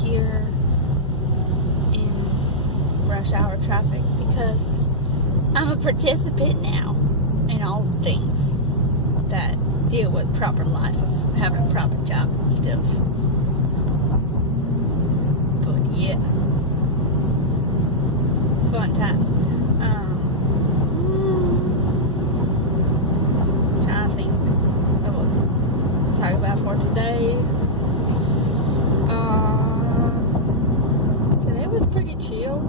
here in rush hour traffic because I'm a participant now in all the things that deal with proper life of having a proper job and stuff. But yeah, fun times. Trying to think of what to talk about for today. Today was pretty chill.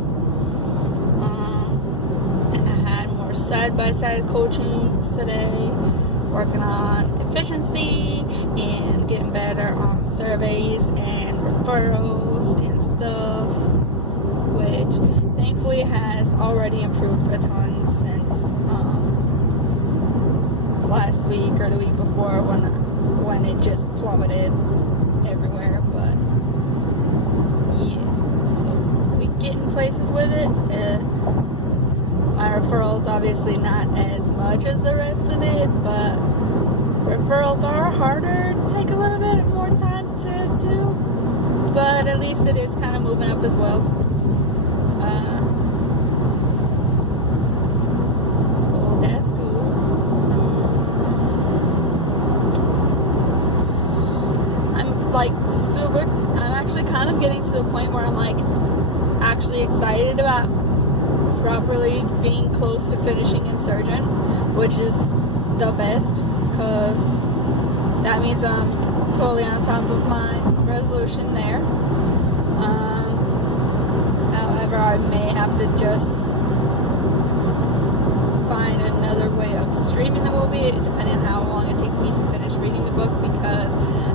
I had more side-by-side coaching today, working on efficiency and getting better on surveys and referrals and stuff, which thankfully has already improved a ton since last week or the week before when it just plummeted everywhere. But yeah, so we getting places with it. My referrals obviously not as much as the rest of it, but referrals are harder, take a little bit more time to do, but at least it is kind of moving up as well. So that's cool. I'm actually kind of getting to the point where I'm like actually excited about properly being close to finishing Insurgent, which is the best, because that means I'm totally on top of my resolution there. However, I may have to just find another way of streaming the movie, depending on how long it takes me to finish reading the book, because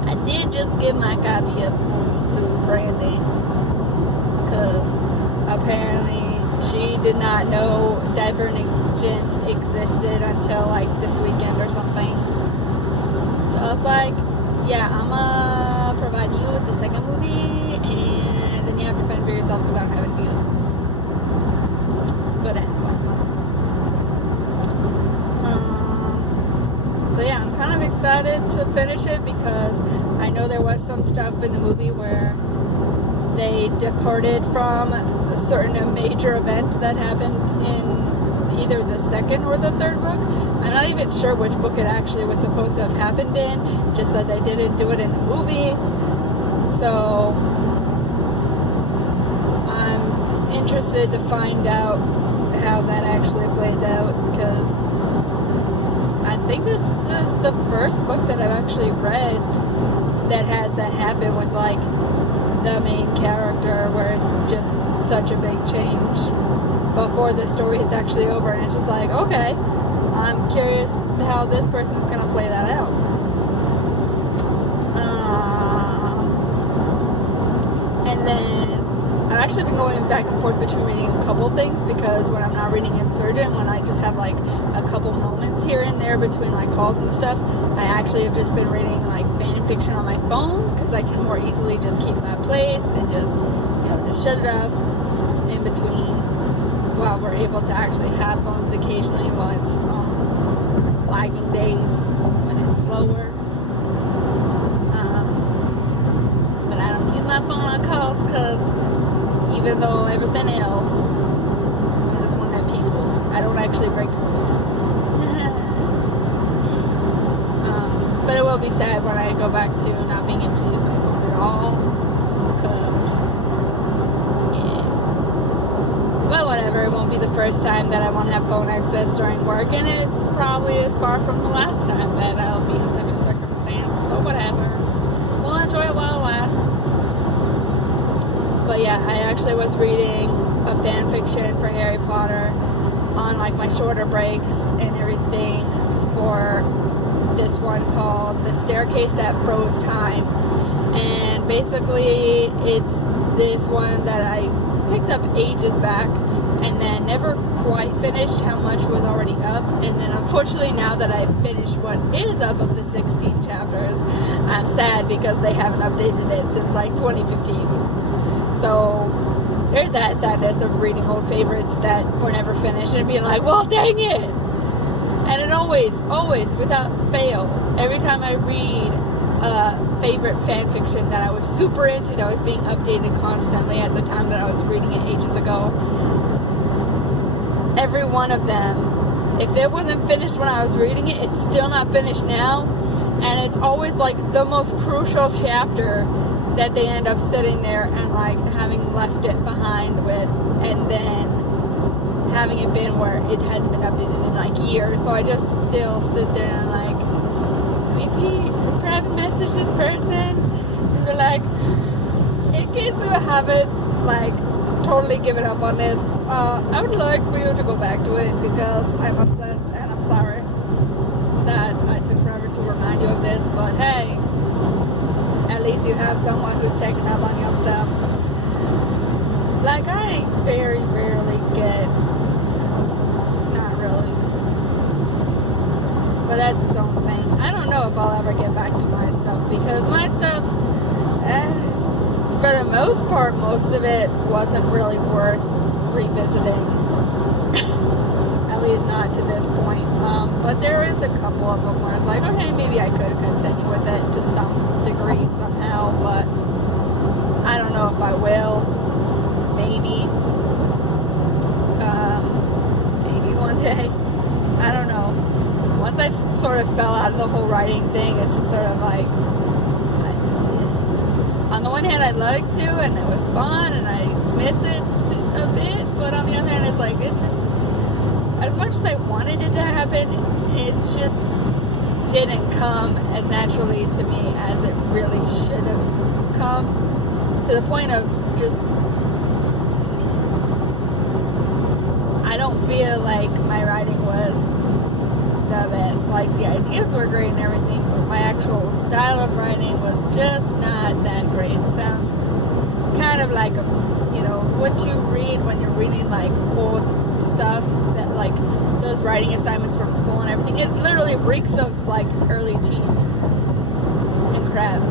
I did just give my copy of the movie to Brandy, because apparently she did not know Divergent existed until like this weekend or something. So I was like, yeah, I'm gonna provide you with the second movie, and then you have to fend for yourself because I don't have any views. But anyway. So yeah, I'm kind of excited to finish it because I know there was some stuff in the movie where they departed from a certain major event that happened in either the second or the third book. I'm not even sure which book it actually was supposed to have happened in, just that they didn't do it in the movie. So I'm interested to find out how that actually plays out, because I think this is the first book that I've actually read that has that happen with like the main character, where it's just such a big change before the story is actually over, and it's just like, okay, I'm curious how this person's gonna play that out. And then I've actually been going back and forth between reading a couple things, because when I'm not reading Insurgent, when I just have like a couple moments here and there between like calls and stuff, I actually have just been reading like fan fiction on my phone, because I can more easily just keep that place and just, you know, just shut it off in between while we're able to actually have phones occasionally while it's lagging days when it's slower. But I don't use my phone on calls, because even though everything else, I'm just one of them peoples. I don't actually break rules. But it will be sad when I go back to not being able to use my phone at all, because, yeah. But whatever, it won't be the first time that I won't have phone access during work, and it probably is far from the last time that I'll be in such a circumstance, but whatever. We'll enjoy it while it lasts. But yeah, I actually was reading a fan fiction for Harry Potter on like my shorter breaks and everything for this one called The Staircase That Froze Time. And basically it's this one that I picked up ages back and then never quite finished how much was already up. And then unfortunately now that I've finished what is up of the 16 chapters, I'm sad because they haven't updated it since like 2015. So there's that sadness of reading old favorites that were never finished and being like, well, dang it. And it always, without fail, every time I read favorite fan fiction that I was super into, that was being updated constantly at the time that I was reading it ages ago. Every one of them, if it wasn't finished when I was reading it, it's still not finished now, and it's always like the most crucial chapter that they end up sitting there and like having left it behind with, and then having it been where it has been updated in like years. So I just still sit there and like, maybe private message this person, and they're like, in case you haven't like totally given up on this, I would like for you to go back to it because I'm obsessed, and I'm sorry that I took forever to remind you of this, but hey, at least you have someone who's checking up on your stuff. Like, I very rarely get, not really, but that's its own thing. I don't know if I'll ever get back to my stuff, because my stuff, for the most part, most of it wasn't really worth revisiting. At least not to this point. But there is a couple of them where it's like, okay, maybe I could continue with it to some degree somehow, but I don't know if I will. Maybe. Maybe one day. I don't know. Once I sort of fell out of the whole writing thing, it's just sort of like, on the one hand, I'd like to, and it was fun, and I miss it a bit, but on the other hand, it's like, it just, as much as I wanted it to happen, it just didn't come as naturally to me as it really should have come, to the point of just, I don't feel like my writing was the best. Like, the ideas were great and everything, but my actual style of writing was just not that great. It sounds kind of like, you know, what you read when you're reading like old stuff, that like those writing assignments from school and everything. It literally reeks of like early teen and crap,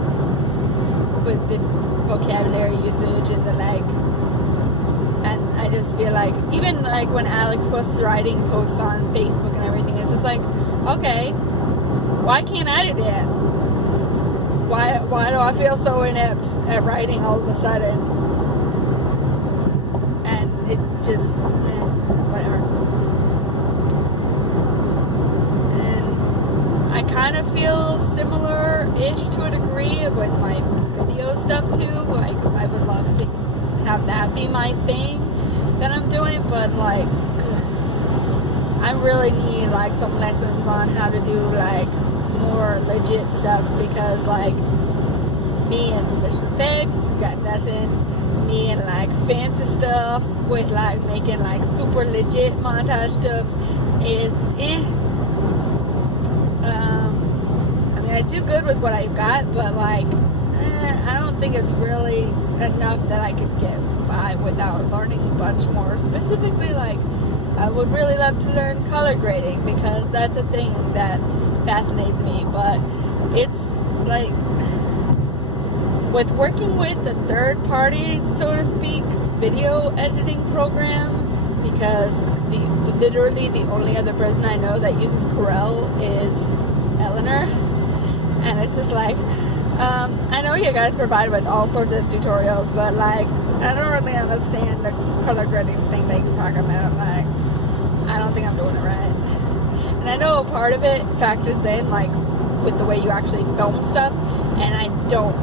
with the vocabulary usage and the like. And I just feel like, even like when Alex posts writing posts on Facebook and everything, it's just like, okay, why can't I do that? Why do I feel so inept at writing all of a sudden? And it just, whatever. And I kind of feel similar-ish to a degree with my video stuff too. Like, I would love to have that be my thing that I'm doing, but like, I really need like some lessons on how to do like more legit stuff, because like, me and special effects got nothing. Me and like fancy stuff with like making like super legit montage stuff is I mean, I do good with what I've got, but like, I don't think it's really enough that I could get by without learning a bunch more. Specifically, like, I would really love to learn color grading, because that's a thing that fascinates me. But it's like, with working with a third party, so to speak, video editing program, because literally the only other person I know that uses Corel is Eleanor, and it's just like, I know you guys provide with all sorts of tutorials, but like, I don't really understand the color grading thing that you talk about. Like, I don't think I'm doing it right. And I know a part of it factors in like with the way you actually film stuff, and I don't.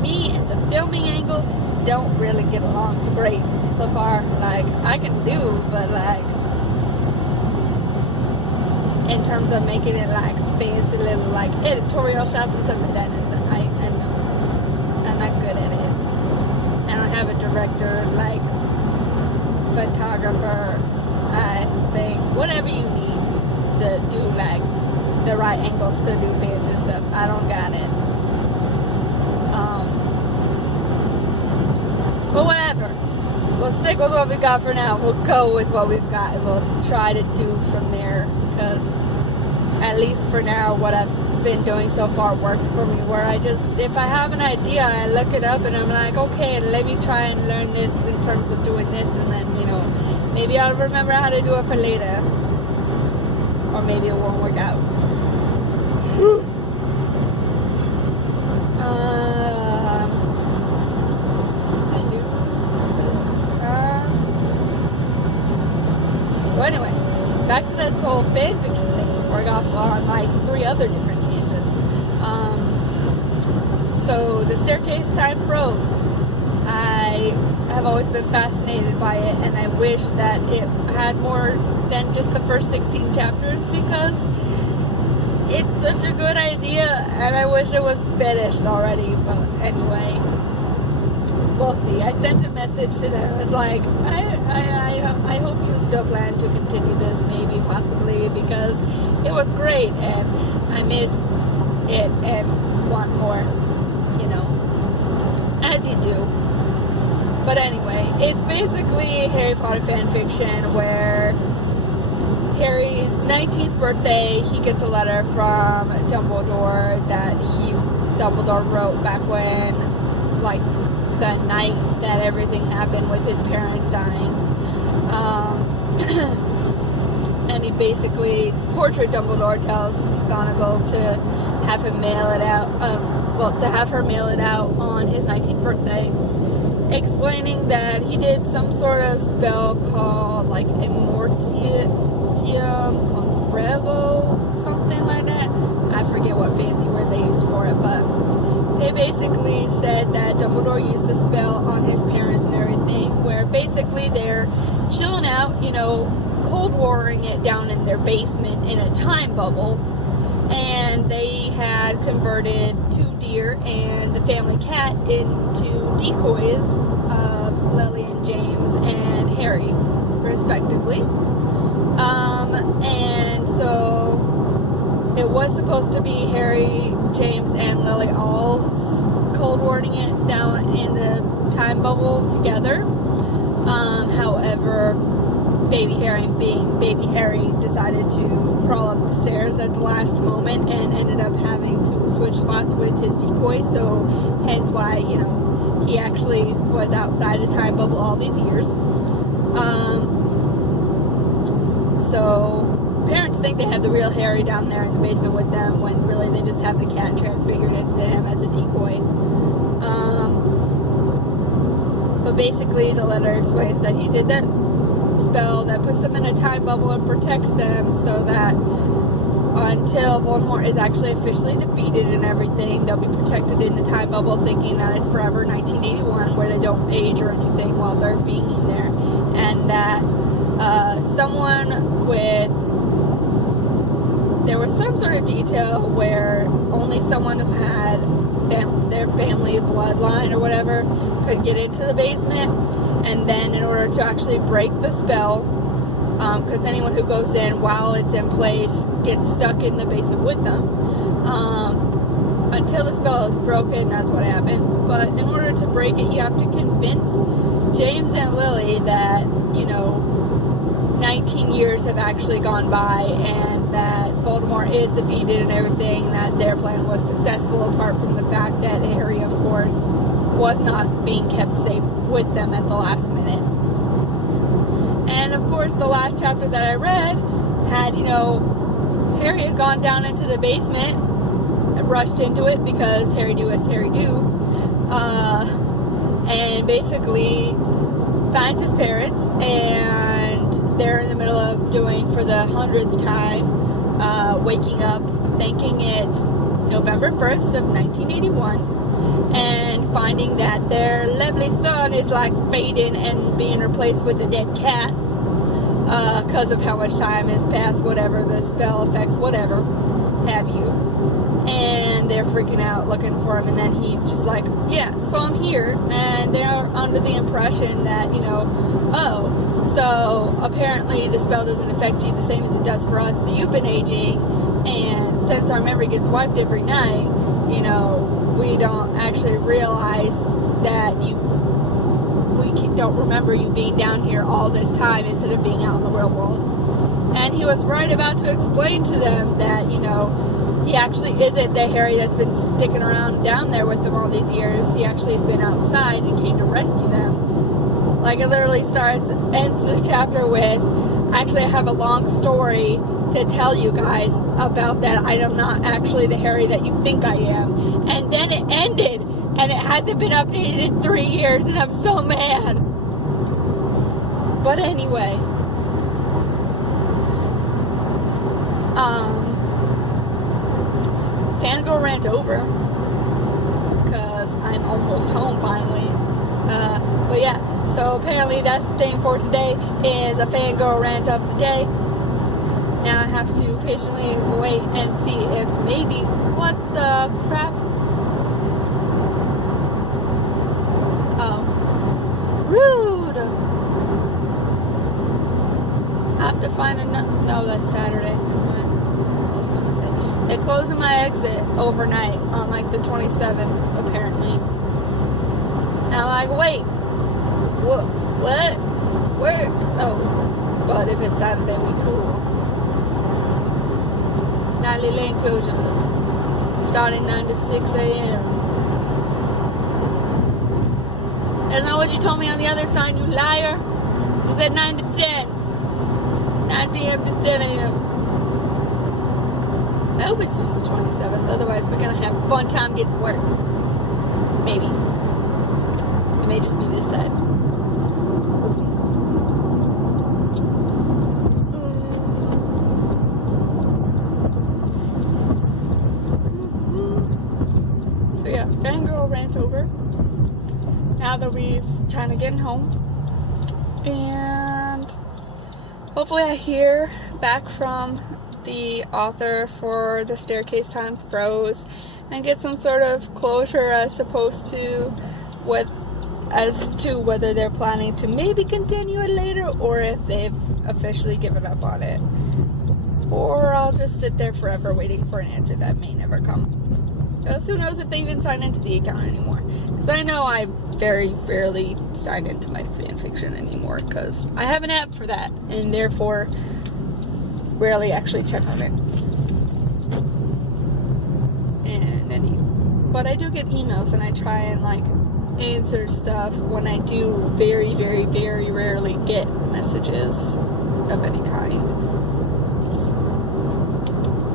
Me and the filming angle don't really get along so great so far. Like, I can do, but like, in terms of making it like fancy little like editorial shots and stuff like that, I know I'm not good at it. I don't have a director, like photographer, I think, whatever you need to do like the right angles to do fancy stuff. I don't got it. But whatever. We'll stick with what we got for now. We'll go with what we've got, and we'll try to do from there, because at least for now, what I've been doing so far works for me, where I just, if I have an idea, I look it up and I'm like, okay, let me try and learn this in terms of doing this, and then, you know, maybe I'll remember how to do it for later. Or maybe it won't work out. So anyway, back to that whole fan fiction thing before I got on like 3 other different tangents. So the staircase time froze. I have always been fascinated by it, and I wish that it had more than just the first 16 chapters, because it's such a good idea, and I wish it was finished already. But anyway, we'll see. I sent a message to them. It's like, I hope you still plan to continue this, maybe, possibly, because it was great, and I miss it and want more, you know, as you do. But anyway, it's basically Harry Potter fan fiction where Harry's 19th birthday, he gets a letter from Dumbledore that Dumbledore wrote back when, like, the night that everything happened with his parents dying. And he basically, portrait Dumbledore tells McGonagall to have him mail it out, to have her mail it out on his 19th birthday, explaining that he did some sort of spell called, like, Immortium Confrego, something like that. I forget what fancy word they used for it, but they basically said that Dumbledore used the spell on his parents and everything, where basically they're chilling out, you know, Cold Warring it down in their basement in a time bubble, and they had converted 2 deer and the family cat into decoys of Lily and James and Harry, respectively. And so it was supposed to be Harry, James, and Lily all Cold Warring it down in the time bubble together. However, Baby Harry, being Baby Harry, decided to crawl up the stairs at the last moment and ended up having to switch spots with his decoy, so hence why, you know, he actually was outside a time bubble all these years. So parents think they have the real Harry down there in the basement with them, when really they just have the cat transfigured into him as a decoy. But basically the letter explains that he did that spell that puts them in a time bubble and protects them, so that until Voldemort is actually officially defeated and everything, they'll be protected in the time bubble, thinking that it's forever 1981, where they don't age or anything while they're being in there, and that there was some sort of detail where only someone who had their family bloodline or whatever could get into the basement, and then in order to actually break the spell, because anyone who goes in while it's in place gets stuck in the basement with them, until the spell is broken, that's what happens. But in order to break it, you have to convince James and Lily that, you know, 19 years have actually gone by, and that Voldemort is defeated and everything, that their plan was successful, apart from the fact that Harry, of course, was not being kept safe with them at the last minute. And of course, the last chapter that I read had, you know, Harry had gone down into the basement, rushed into it because Harry do as Harry do, and basically finds his parents, and they're in the middle of doing, for the 100th time, waking up thinking it's November 1st of 1981, and finding that their lovely son is like fading and being replaced with a dead cat, because of how much time has passed, whatever, the spell effects, whatever have you. And they're freaking out looking for him, and then he just like, yeah, so I'm here. And they're under the impression that, you know, oh, so apparently the spell doesn't affect you the same as it does for us, so you've been aging, and since our memory gets wiped every night, you know, we don't actually realize that we don't remember you being down here all this time instead of being out in the real world. And he was right about to explain to them that, you know, he actually isn't the Harry that's been sticking around down there with them all these years. He actually has been outside and came to rescue them. Like, it literally ends this chapter with, actually I have a long story to tell you guys about that I am not actually the Harry that you think I am. And then it ended, and it hasn't been updated in 3 years, and I'm so mad. But anyway, fangirl rant over, because I'm almost home finally. But yeah, so apparently that's the thing for today, is a fangirl rant of the day. Now I have to patiently wait and see if maybe, what the crap? Oh, rude. I have to find another, no, that's Saturday. I was gonna say, they're closing my exit overnight on like the 27th, apparently. And I'm like, wait, what, where, oh, but if it's Saturday, we cool. Nightly lane closures, starting 9 to 6 a.m. That's not what you told me on the other sign, you liar. You said 9 to 10. 9 p.m. to 10 a.m. I hope it's just the 27th, otherwise we're gonna have a fun time getting work. Maybe. It may just be this side. We'll see. So yeah, fangirl rant over. Now that we've kind of getting home. And hopefully I hear back from the author for The Staircase Time Froze and get some sort of closure as to whether they're planning to maybe continue it later, or if they've officially given up on it. Or I'll just sit there forever waiting for an answer that may never come. Because who knows if they even sign into the account anymore. Because I know I very rarely sign into my fanfiction anymore, because I have an app for that, and therefore rarely actually check on it. But I do get emails, and I try and like answer stuff when I do very, very, very rarely get messages of any kind.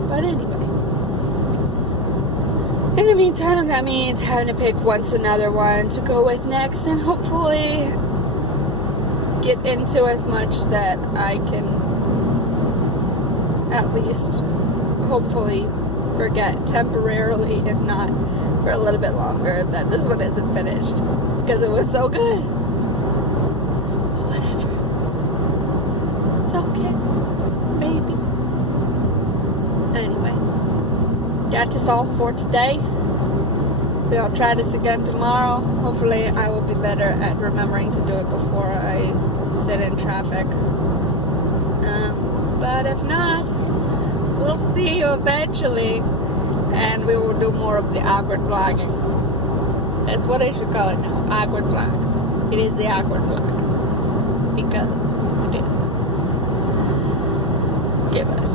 But anyway, in the meantime, that means having to pick another one to go with next, and hopefully get into as much that I can at least hopefully forget temporarily, if not for a little bit longer, that this one isn't finished, because it was so good. Whatever. It's okay. Maybe. Anyway, that is all for today. We'll try this again tomorrow. Hopefully I will be better at remembering to do it before I sit in traffic. But if not, we'll see you eventually. And we will do more of the awkward vlogging. That's what I should call it now. Awkward vlog. It is the awkward vlog. Because it is. Okay, guys.